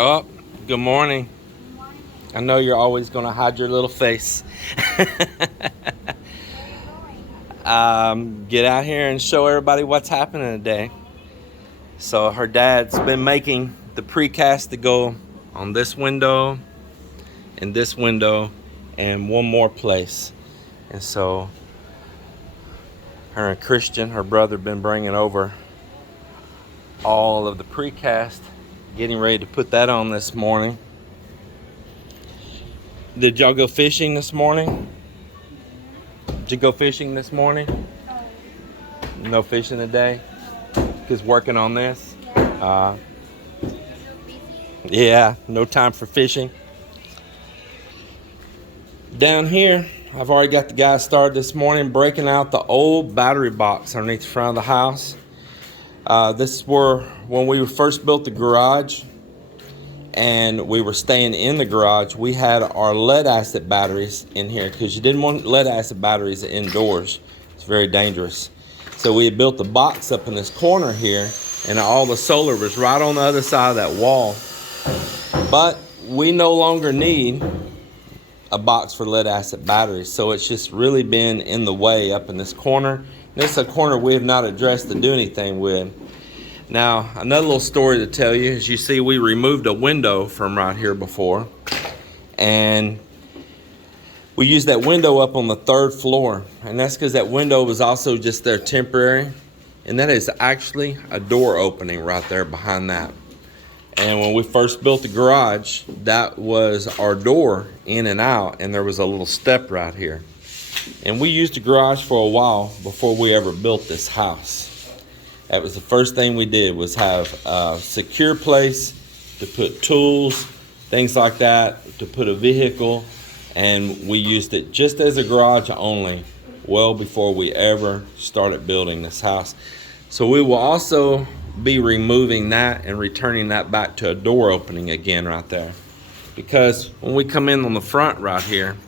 Oh, good morning. I know you're always going to hide your little face. Get out here and show everybody what's happening today. So her dad's been making the precast to go on this window and this window and one more place. And so her and Christian, her brother, been bringing over all of the precast, getting ready to put that on this morning. Did y'all go fishing this morning? Did you go fishing this morning? No fishing today? Because working on this? Yeah, no time for fishing. Down here, I've already got the guys started this morning breaking out the old battery box underneath the front of the house. This were when we first built the garage and we were staying in the garage, we had our lead acid batteries in here because you didn't want lead acid batteries indoors. It's very dangerous. So we had built the box up in this corner here, and all the solar was right on the other side of that wall. But we no longer need a box for lead acid batteries, so it's just really been in the way up in this corner. This is a corner we have not addressed to do anything with. Now, another little story to tell you. As you see, we removed a window from right here before, and we used that window up on the 3rd floor, and that's because that window was also just there temporary, and that is actually a door opening right there behind that. And when we first built the garage, that was our door in and out, and there was a little step right here. And we used the garage for a while before we ever built this house. That was the first thing we did, was have a secure place to put tools, things like that, to put a vehicle, and we used it just as a garage only, well before we ever started building this house. So we will also be removing that and returning that back to a door opening again right there. Because when we come in on the front right here,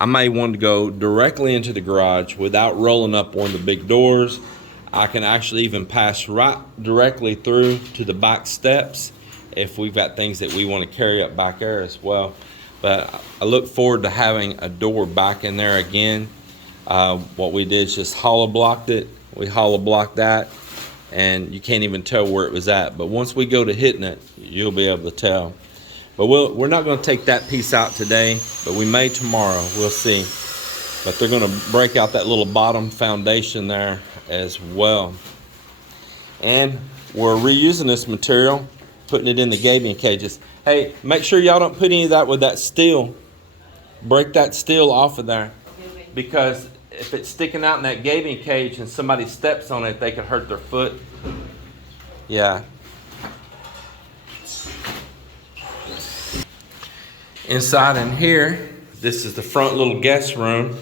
I may want to go directly into the garage without rolling up one of the big doors. I can actually even pass right directly through to the back steps if we've got things that we want to carry up back there as well. But I look forward to having a door back in there again. What we did is just hollow blocked it. We hollow blocked that, and you can't even tell where it was at. But once we go to hitting it, you'll be able to tell. But we're not going to take that piece out today, but we may tomorrow. We'll see. But they're going to break out that little bottom foundation there as well. And we're reusing this material, putting it in the gabion cages. Hey, make sure y'all don't put any of that with that steel. Break that steel off of there, because if it's sticking out in that gabion cage and somebody steps on it, they could hurt their foot. Yeah. Inside in here, this is the front little guest room.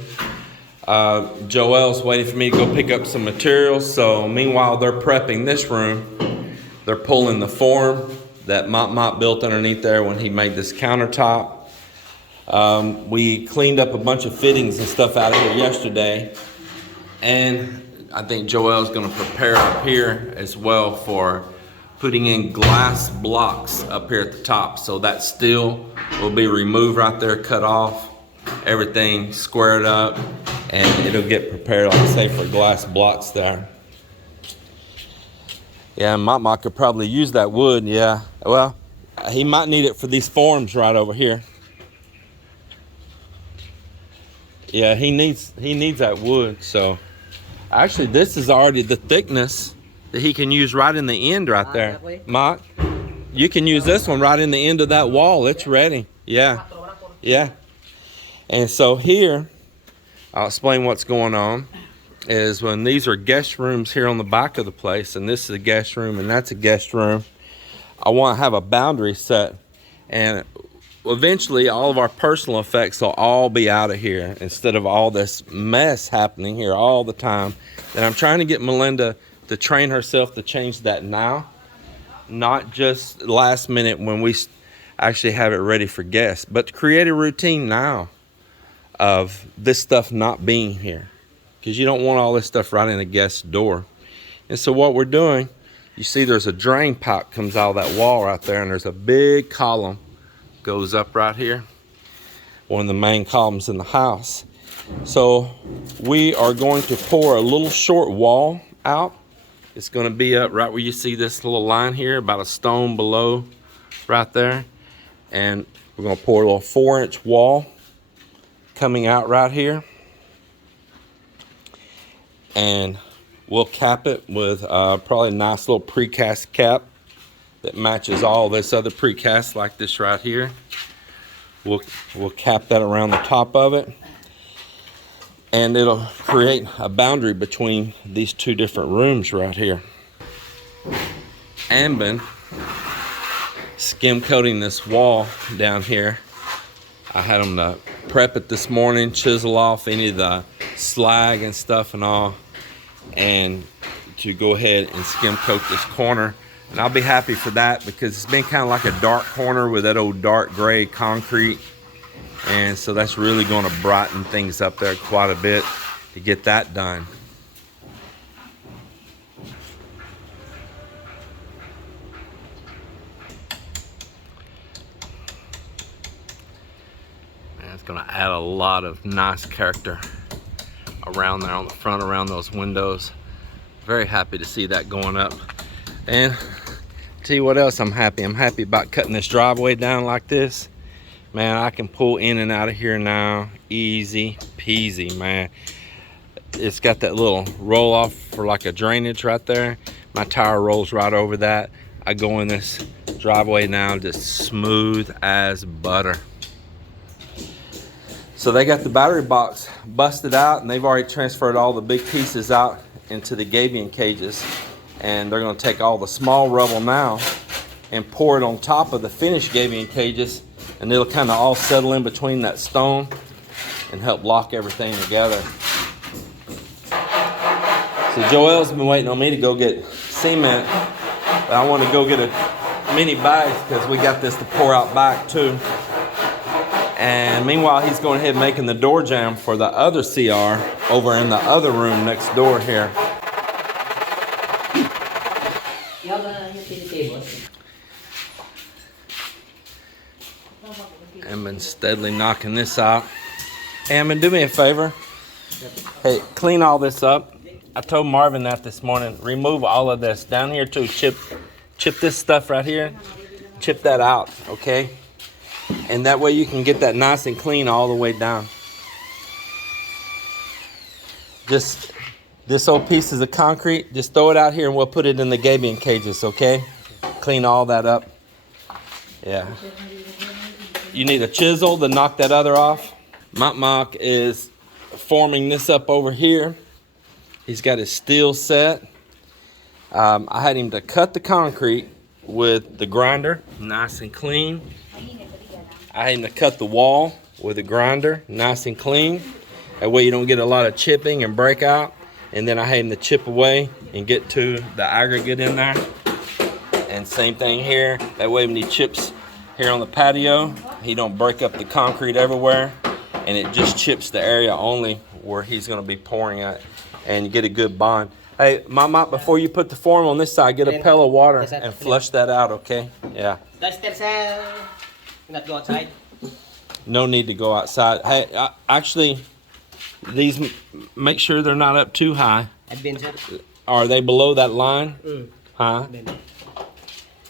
Joelle's waiting for me to go pick up some materials. So meanwhile, they're prepping this room. They're pulling the form that Mop built underneath there when he made this countertop. We cleaned up a bunch of fittings and stuff out of here yesterday. And I think Joelle's going to prepare up here as well for putting in glass blocks up here at the top. So that steel will be removed right there, cut off, everything squared up, and it'll get prepared, like I say, for glass blocks there. Yeah, Mop could probably use that wood, yeah. Well, he might need it for these forms right over here. Yeah, he needs that wood. So actually, this is already the thickness that he can use right in the end right there. Mop, you can use this one right in the end of that wall. It's ready. Yeah, yeah. And so here, I'll explain what's going on. Is when these are guest rooms here on the back of the place, and this is a guest room and that's a guest room, I want to have a boundary set, and eventually all of our personal effects will all be out of here instead of all this mess happening here all the time. And I'm trying to get Melinda to train herself to change that now, not just last minute when we actually have it ready for guests, but to create a routine now of this stuff not being here, because you don't want all this stuff right in a guest's door. And so what we're doing you see there's a drain pipe comes out of that wall right there, and there's a big column goes up right here, one of the main columns in the house. So we are going to pour a little short wall out. It's going to be up right where you see this little line here, about a stone below right there. And we're going to pour a little 4-inch wall coming out right here. And we'll cap it with probably a nice little precast cap that matches all this other precast like this right here. We'll cap that around the top of it. And it'll create a boundary between these two different rooms right here. And been skim coating this wall down here. I had them to prep it this morning, chisel off any of the slag and stuff and all, and to go ahead and skim coat this corner. And I'll be happy for that because it's been kind of like a dark corner with that old dark gray concrete. And so that's really going to brighten things up there quite a bit to get that done. And it's going to add a lot of nice character around there on the front, around those windows. Very happy to see that going up. And tell you what else I'm happy about cutting this driveway down like this. Man, I can pull in and out of here now easy peasy, man. It's got that little roll off for like a drainage right there. My tire rolls right over that. I go in this driveway now just smooth as butter. So they got the battery box busted out, and they've already transferred all the big pieces out into the gabion cages. And they're going to take all the small rubble now and pour it on top of the finished gabion cages, and it'll kind of all settle in between that stone and help lock everything together. So Joel's been waiting on me to go get cement, but I want to go get a mini bag because we got this to pour out back too. And meanwhile, he's going ahead and making the door jamb for the other CR over in the other room next door here. And been steadily knocking this out. Hey, Ammon, do me a favor. Hey, clean all this up. I told Marvin that this morning. Remove all of this down here too. Chip this stuff right here. Chip that out, okay? And that way you can get that nice and clean all the way down. Just this old pieces of concrete, just throw it out here and we'll put it in the gabion cages, okay? Clean all that up. Yeah. You need a chisel to knock that other off. Mok is forming this up over here. He's got his steel set. I had him to cut the concrete with the grinder, nice and clean. I had him to cut the wall with a grinder, nice and clean. That way you don't get a lot of chipping and breakout. And then I had him to chip away and get to the aggregate in there. And same thing here. That way when he chips here on the patio, he don't break up the concrete everywhere, and it just chips the area only where he's going to be pouring at, and you get a good bond. Hey, Mama, before you put the form on this side, get a pail of water and flush that out, okay? Yeah. Not go outside? No need to go outside. Hey, actually, these, make sure they're not up too high. Are they below that line? Huh?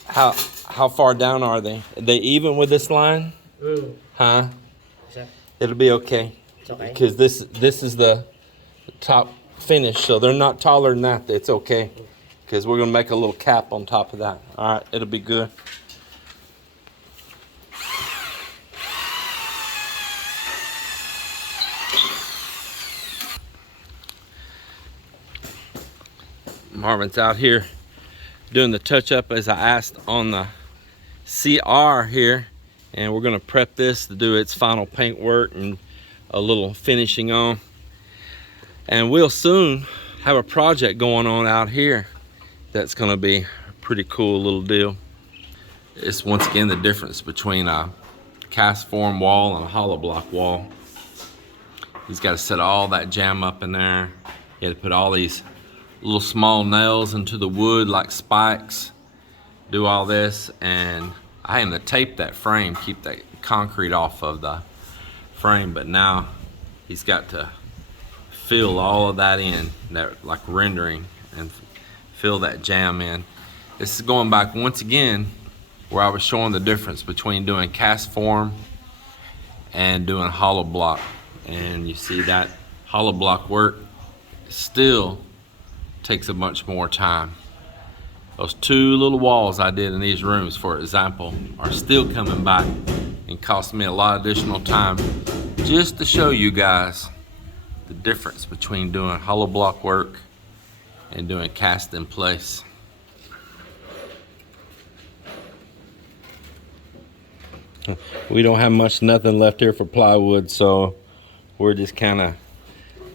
How far down are they? Are they even with this line? Huh? It'll be okay. It's okay. Because this is the top finish, so they're not taller than that. It's okay. Because we're going to make a little cap on top of that. All right, it'll be good. Marvin's out here doing the touch-up as I asked on the CR here, and we're going to prep this to do its final paint work and a little finishing on, and we'll soon have a project going on out here that's going to be a pretty cool little deal. It's once again the difference between a cast form wall and a hollow block wall. He's got to set all that jam up in there. He had to put all these little small nails into the wood like spikes, do all this, and I had to tape that frame, keep that concrete off of the frame, but now he's got to fill all of that in, that like rendering, and fill that jam in. This is going back once again where I was showing the difference between doing cast form and doing hollow block. And you see that hollow block work still takes a much more time. Those 2 little walls I did in these rooms, for example, are still coming back and cost me a lot of additional time, just to show you guys the difference between doing hollow block work and doing cast in place. We don't have nothing left here for plywood, so we're just kind of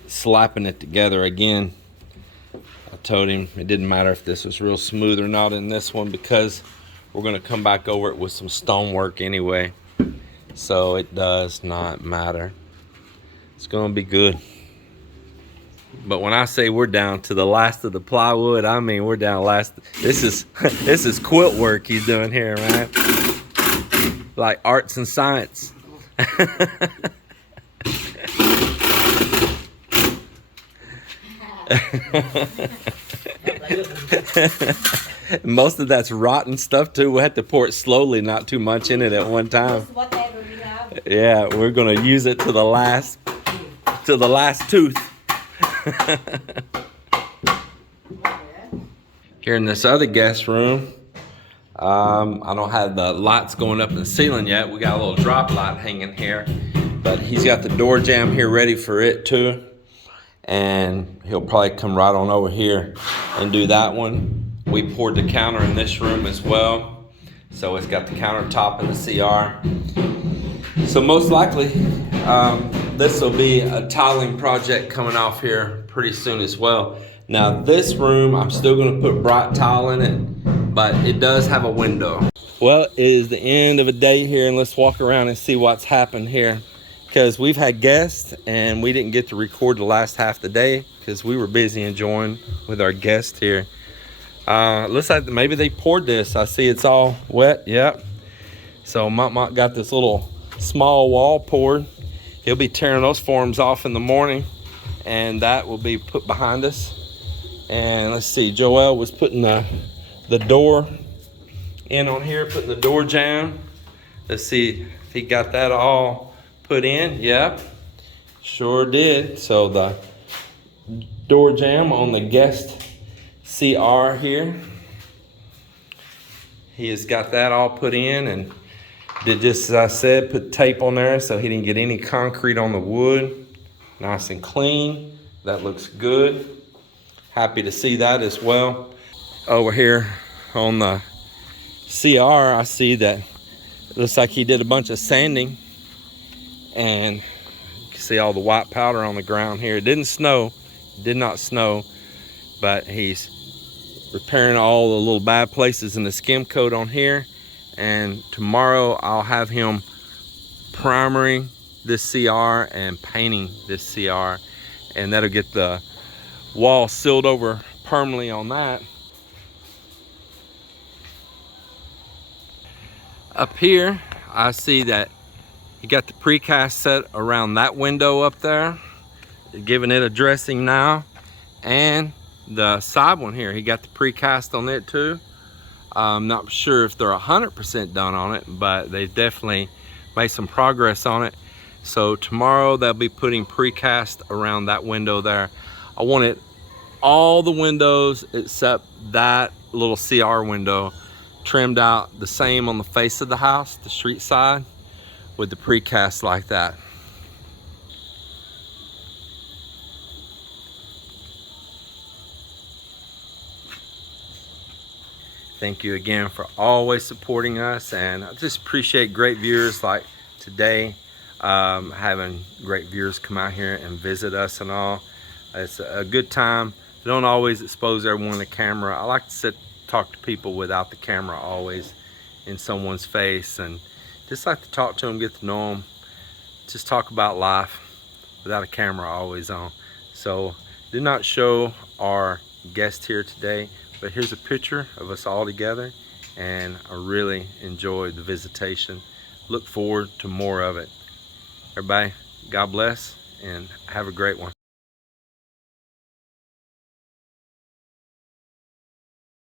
slapping it together again. I told him it didn't matter if this was real smooth or not in this one, because we're going to come back over it with some stonework anyway, so it does not matter. It's going to be good. But when I say we're down to the last of the plywood, I mean we're down last. This is quilt work he's doing here, man. Like arts and science. Most of that's rotten stuff too. We'll have to pour it slowly, not too much in it at one time. Whatever we have. Yeah, we're gonna use it to the last tooth. Here in this other guest room, I don't have the lights going up in the ceiling yet. We got a little drop light hanging here, but he's got the door jamb here ready for it too. And he'll probably come right on over here and do that one. We poured the counter in this room as well, so it's got the countertop and the CR. So most likely, this will be a tiling project coming off here pretty soon as well. Now this room, I'm still gonna put bright tile in it, but it does have a window. Well, it is the end of a day here, and let's walk around and see what's happened here. Because we've had guests and we didn't get to record the last half of the day because we were busy enjoying with our guest here. Looks like maybe they poured this. I see it's all wet. Yep. So Mont got this little small wall poured. He'll be tearing those forms off in the morning, and that will be put behind us. And let's see, Joel was putting the door in on here, putting the door jamb. Let's see if he got that all put in. Yep, sure did. So the door jamb on the guest CR here, he has got that all put in, and did just as I said, put tape on there so he didn't get any concrete on the wood. Nice and clean. That looks good. Happy to see that as well. Over here on the CR, I see that it looks like he did a bunch of sanding, and you can see all the white powder on the ground here. It didn't snow, did not snow, but he's repairing all the little bad places in the skim coat on here. And tomorrow I'll have him primering this CR and painting this CR, and that'll get the wall sealed over permanently on that. Up here, I see that he got the precast set around that window up there, giving it a dressing now. And the side one here, he got the precast on it too. I'm not sure if they're 100% done on it, but they've definitely made some progress on it. So tomorrow they'll be putting precast around that window there. I wanted all the windows except that little CR window trimmed out the same on the face of the house, the street side, with the precast like that. Thank you again for always supporting us, and I just appreciate great viewers like today, having great viewers come out here and visit us and all. It's a good time. I don't always expose everyone on the camera. I like to talk to people without the camera always in someone's face, and just like to talk to them, get to know them, just talk about life without a camera always on. So do not show our guest here today, but here's a picture of us all together, and I really enjoyed the visitation. Look forward to more of it. Everybody, God bless and have a great one.